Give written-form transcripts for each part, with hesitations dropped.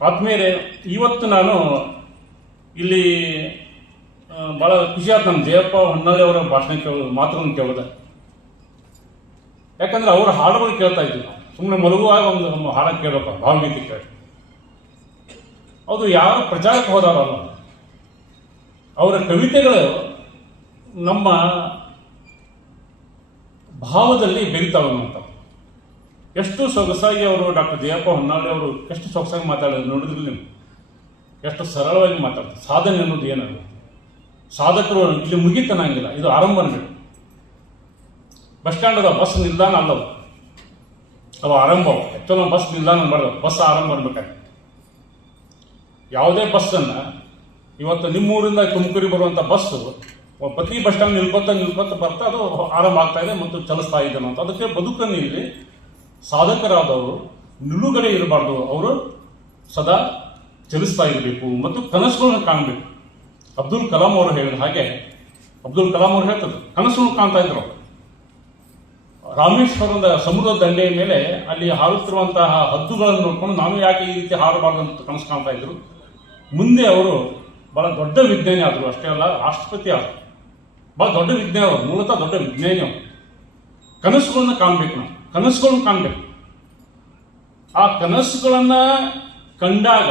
ಆದ್ಮೇಲೆ ಇವತ್ತು ನಾನು ಇಲ್ಲಿ ಬಹಳ ಖುಷಿ ಆಯ್ತು. ನಮ್ಮ ಜಯಪ್ಪ ಹೊನ್ನಾಳಿ ಅವರ ಭಾಷಣ ಮಾತುಗಳನ್ನು ಕೇಳಿದೆ. ಯಾಕಂದ್ರೆ ಅವರ ಹಾಡುಗಳು ಕೇಳ್ತಾ ಇದ್ವಿ ನಾವು. ಸುಮ್ಮನೆ ಮಲಗುವಾಗ ಒಂದು ಹಾಡ ಕೇಳಪ್ಪ, ಭಾವಗೀತೆ ಕೇಳಿ. ಅದು ಯಾರು ಪ್ರಚಾರಕ್ಕೆ ಹೋದಾರಲ್ಲ, ಅವರ ಕವಿತೆಗಳು ನಮ್ಮ ಭಾವದಲ್ಲಿ ಬೆರೀತಾವಂತ. ಎಷ್ಟು ಸೊಗಸಾಗಿ ಅವರು ಡಾಕ್ಟರ್ ಜಯಪ್ಪ ಹೊನ್ನಾಳಿ ಅವರು ಎಷ್ಟು ಸೊಗಸಾಗಿ ಮಾತಾಡೋದು ನೋಡಿದ್ರಿ ನೀವು. ಎಷ್ಟು ಸರಳವಾಗಿ ಮಾತಾಡ್ತಾರೆ. ಸಾಧನೆ ಅನ್ನೋದು ಏನಲ್ಲ, ಸಾಧಕರು ಇಲ್ಲಿ ಮುಗಿತನಂಗಿಲ್ಲ, ಇದು ಆರಂಭ ಅನ್ಬೇಕು. ಬಸ್ ಸ್ಟ್ಯಾಂಡ್ ಅದ, ಬಸ್ ನಿಲ್ದಾಣ ಅಲ್ಲವು, ಅವು ಆರಂಭ. ಆಕ್ಚುಲಿ ಬಸ್ ನಿಲ್ದಾಣ ಅನ್ಬಾರ್ದು, ಬಸ್ ಆರಂಭ ಅನ್ಬೇಕಾದ್ರೆ. ಯಾವುದೇ ಬಸ್ಸನ್ನು ಇವತ್ತು ನಿಮ್ಮೂರಿಂದ ತುಮಕೂರಿಗೆ ಬರುವಂಥ ಬಸ್ಸು ಪ್ರತಿ ಬಸ್ ಸ್ಟ್ಯಾಂಡ್ ನಿಲ್ಕೊತ ಬರ್ತಾ ಅದು ಆರಂಭ ಆಗ್ತಾ ಇದೆ ಮತ್ತು ಚಲಿಸ್ತಾ ಇದೆ ಅಂತ. ಅದಕ್ಕೆ ಬದುಕನ್ನು ಇಲ್ಲಿ ಸಾಧಕರಾದವರು ನಿಲುಗಡೆ ಇರಬಾರ್ದು, ಅವರು ಸದಾ ಚಲಿಸ್ತಾ ಇರಬೇಕು ಮತ್ತು ಕನಸುಗಳನ್ನು ಕಾಣಬೇಕು. ಅಬ್ದುಲ್ ಕಲಾಂ ಅವರು ಹೇಳಿದ ಹಾಗೆ, ಅಬ್ದುಲ್ ಕಲಾಂ ಅವರು ಹೇಳ್ತಾರೆ ಕನಸುಗಳನ್ನು ಕಾಣ್ತಾ ಇದ್ರು. ರಾಮೇಶ್ವರದ ಸಮುದ್ರ ದಂಡೆಯ ಮೇಲೆ ಅಲ್ಲಿ ಹಾರುತ್ತಿರುವಂತಹ ಹದ್ದುಗಳನ್ನು ನೋಡ್ಕೊಂಡು ನಾವು ಯಾಕೆ ಈ ರೀತಿ ಹಾರಬಾರ್ದು ಅಂತ ಕನಸು ಕಾಣ್ತಾ ಇದ್ರು. ಮುಂದೆ ಅವರು ಬಹಳ ದೊಡ್ಡ ವಿಜ್ಞಾನಿ ಆದರು. ಅಷ್ಟೇ ಅಲ್ಲ, ರಾಷ್ಟ್ರಪತಿ ಆದರು. ಬಹಳ ದೊಡ್ಡ ವಿಜ್ಞಾನಿ ಅವರು, ಮೂಲತಃ ದೊಡ್ಡ ವಿಜ್ಞಾನಿ ಅವರು. ಕನಸುಗಳನ್ನು ಕಾಣಬೇಕು, ನಾವು ಕನಸುಗಳನ್ನು ಕಾಣಬೇಕು. ಆ ಕನಸುಗಳನ್ನ ಕಂಡಾಗ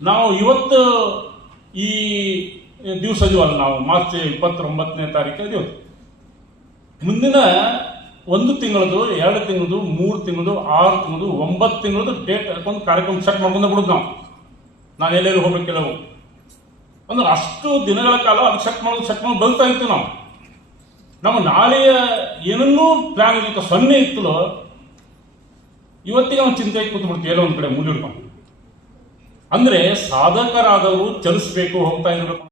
ನಾವು ಇವತ್ತು ಈ ದಿವಸ ಇದೀವಲ್ಲ, ನಾವು ಮಾರ್ಚ್ 29ನೇ ತಾರೀಕು ಇದೀವಿ. ಮುಂದಿನ 1 ತಿಂಗಳದು, 2 ತಿಂಗಳದು, 3 ತಿಂಗಳದು, 6 ತಿಂಗಳದು, 9 ತಿಂಗಳದು ಡೇಟ್ ಒಂದು ಕಾರ್ಯಕ್ರಮ ಸೆಟ್ ಮಾಡ್ಕೊಂಡ ಬಿಡುದು ನಾವು. ನಾನು ಎಲ್ಲೆಲ್ಲಿ ಹೋಗ್ಬೇಕಿಲ್ಲ ಅಂದ್ರೆ ಅಷ್ಟು ದಿನಗಳ ಕಾಲ ಅದು ಸೆಟ್ ಮಾಡೋದು ಬದುಕ್ತಾ ಇರ್ತೀವಿ ನಾವು. ನಮ್ಮ ನಾಳೆಯ ಏನನ್ನೂ ಪ್ಲಾನ್ ಇರಲಿಕ್ಕೆ 0 ಇತ್ತಲೋ ಇವತ್ತಿಗೆ ನಾವು ಚಿಂತೆಗೆ ಕೂತು ಬಿಡ್ತೀವಿ, ಎಲ್ಲೋ ಒಂದು ಕಡೆ ಮೂಲೆ ಹಿಡ್ಕೊಂಡು. ಅಂದ್ರೆ ಸಾಧಕರಾದವರು ಚಲಿಸ್ಬೇಕು, ಹೋಗ್ತಾ ಇರಬೇಕು.